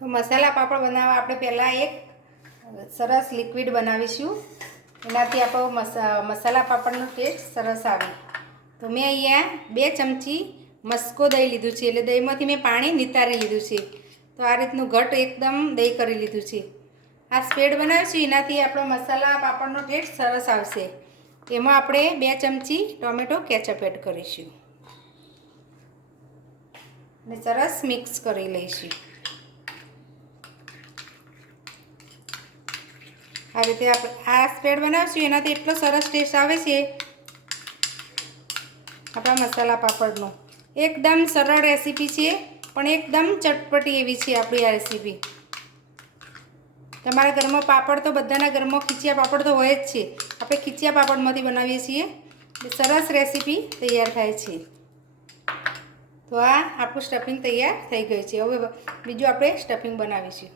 તો મસાલા પાપડ બનાવવા આપણે પહેલાં એક સરસ લિક્વિડ બનાવીશું, એનાથી આપણો મસાલા પાપડનો ટેસ્ટ સરસ આવે. તો મેં અહીંયા 2 ચમચી મસ્કો દહીં લીધું છે, એટલે દહીંમાંથી મેં પાણી નિતારી લીધું છે. તો આ રીતનું ઘટ એકદમ દહીં કરી લીધું છે. આ સ્પ્રેડ બનાવીશું, એનાથી આપણો મસાલા પાપડનો ટેસ્ટ સરસ આવશે. એમાં આપણે 2 ચમચી ટોમેટો કેચઅપ એડ કરીશું અને સરસ મિક્સ કરી લઈશું. આ રીતે આપણે આ સ્પ્રેડ બનાવીશું, એનાથી એટલો સરસ ટેસ્ટ આવે છે આપણા મસાલા પાપડનો. એકદમ સરળ રેસીપી છે, પણ એકદમ ચટપટી એવી છે આપણી આ રેસીપી. તમારા ઘરમાં પાપડ તો બધાના ઘરમાં ખીચિયા પાપડ તો હોય જ છે. આપણે ખીચિયા પાપડમાંથી બનાવીએ છીએ. સરસ રેસીપી તૈયાર થાય છે. તો આ આપણું સ્ટફિંગ તૈયાર થઈ ગયું છે. હવે બીજું આપણે સ્ટફિંગ બનાવીશું.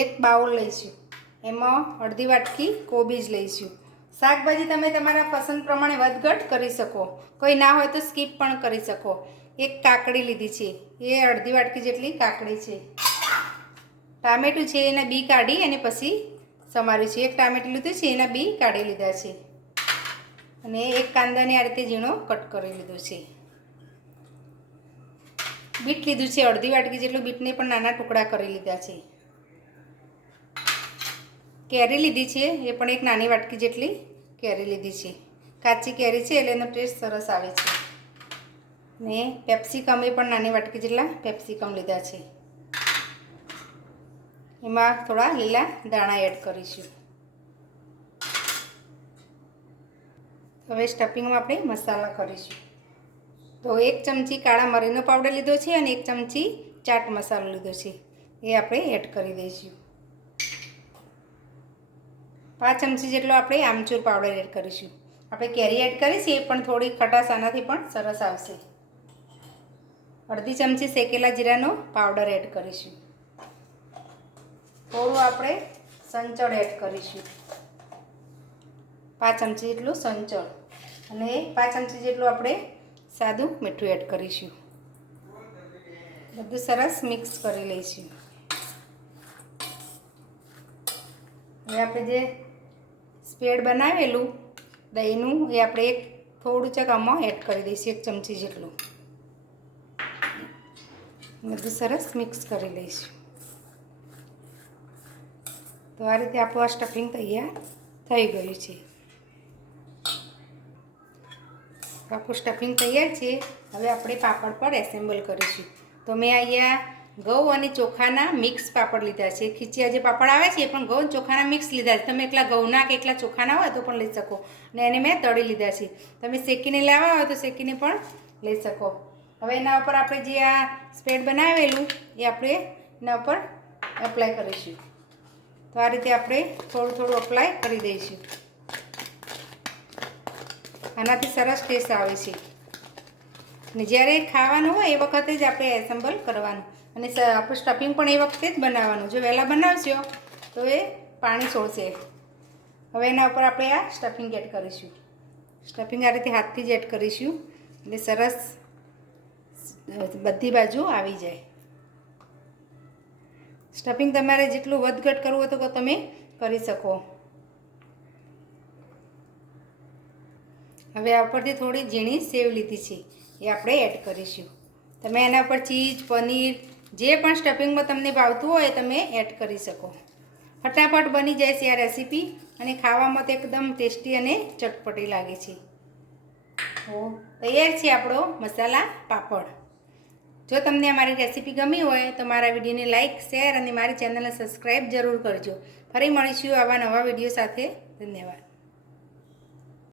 એક બાઉલ લઈશું, એમાં અડધી વાટકી કોબીજ લઈશું. શાકભાજી તમે તમારા પસંદ પ્રમાણે વધઘટ કરી શકો, કોઈ ના હોય તો સ્કીપ પણ કરી શકો. એક કાકડી લીધી છે, એ અડધી વાટકી જેટલી કાકડી છે. ટામેટું છે, એના બી કાઢી અને પછી સમાર્યું છે. એક ટામેટું લીધું છે, એના બી કાઢી લીધા છે. અને એક કાંદાને આ રીતે ઝીણો કટ કરી લીધો છે. બીટ લીધું છે, અડધી વાટકી જેટલું બીટને પણ નાના ટુકડા કરી લીધા છે. કેરી લીધી છે, એ પણ એક નાની વાટકી જેટલી કેરી લીધી છે. કાચી કેરી છે એટલે એનો ટેસ્ટ સરસ આવે છે. ને પેપ્સિકમ એ પણ નાની વાટકી જેટલા પેપ્સિકમ લીધા છે. એમાં થોડા લીલા દાણા એડ કરીશું. હવે સ્ટફિંગમાં આપણે મસાલા કરીશું. તો 1 ચમચી કાળા મરીનો પાવડર લીધો છે અને 1 ચમચી ચાટ મસાલો લીધો છે, એ આપણે એડ કરી દઈશું. 5 ચમચી જેટલો આપણે આમચૂર પાવડર એડ કરીશું. આપણે કેરી એડ કરી છે, એ પણ થોડી ખટાશ આનાથી પણ સરસ આવશે. અડધી ચમચી શેકેલા જીરાનો પાવડર એડ કરીશું. થોડું આપણે સંચળ એડ કરીશું, 5 ચમચી જેટલું સંચળ, અને 5 ચમચી જેટલું આપણે સાદું મીઠું એડ કરીશું. બધું સરસ મિક્સ કરી લઈશું. હવે આપણે જે સ્પ્રેડ બનાવેલું દહીંનું, એ આપણે થોડું ચક આમાં એડ કરી દઈશું, 1 ચમચી જેટલું. બધું સરસ મિક્સ કરી લઈશું. તો આ રીતે આપણું આ સ્ટફિંગ તૈયાર થઈ ગયું છે. આપણું સ્ટફિંગ તૈયાર છે. હવે આપણે પાપડ પર એસેમ્બલ કરીશું. તો મેં અહીંયા ઘઉં અને ચોખાના મિક્સ પાપડ લીધા છે. ખીચિયા જે પાપડ આવે છે, એ પણ ઘઉં ચોખાના મિક્સ લીધા છે. તમે એકલા ઘઉંના કે એકલા ચોખાના હોય તો પણ લઈ શકો. અને એને મેં તળી લીધા છે. તમે શેકીને લાવવા હોય તો શેકીને પણ લઈ શકો. હવે એના ઉપર આપણે જે આ સ્પ્રેડ બનાવેલું, એ આપણે એના ઉપર એપ્લાય કરીશું. તો આ રીતે આપણે થોડું થોડું અપ્લાય કરી દઈશું. આનાથી સરસ ટેસ્ટ આવે છે. અને જ્યારે ખાવાનું હોય એ વખતે જ આપણે એસેમ્બલ કરવાનું, અને આપણું સ્ટફિંગ પણ એ વખતે જ બનાવવાનું. જો વહેલા બનાવશો તો એ પાણી છોડશે. હવે એના ઉપર આપણે આ સ્ટફિંગ એડ કરીશું. સ્ટફિંગ આ રીતે હાથથી જ એડ કરીશું, એટલે સરસ બધી બાજુ આવી જાય. સ્ટફિંગ તમારે જેટલું વધઘટ કરવું હોય તો તમે કરી શકો. હવે આ ઉપરથી થોડી ઝીણી સેવ લીધી છે, એ આપણે એડ કરીશું. તમે એના પર ચીઝ, પનીર, જે પણ સ્ટફિંગમાં તમને ભાવતું હોય તમે એડ કરી શકો. ફટાફટ બની જાય છે આ રેસીપી, અને ખાવામાં તો એકદમ ટેસ્ટી અને ચટપટી લાગે છે. તો તૈયાર છે આપણો મસાલા પાપડ. જો તમને અમારી રેસીપી ગમી હોય તો મારા વિડીયોને લાઇક, શેર અને મારી ચેનલને સબસ્ક્રાઈબ જરૂર કરજો. ફરી મળીશું આવા નવા વિડીયો સાથે. ધન્યવાદ.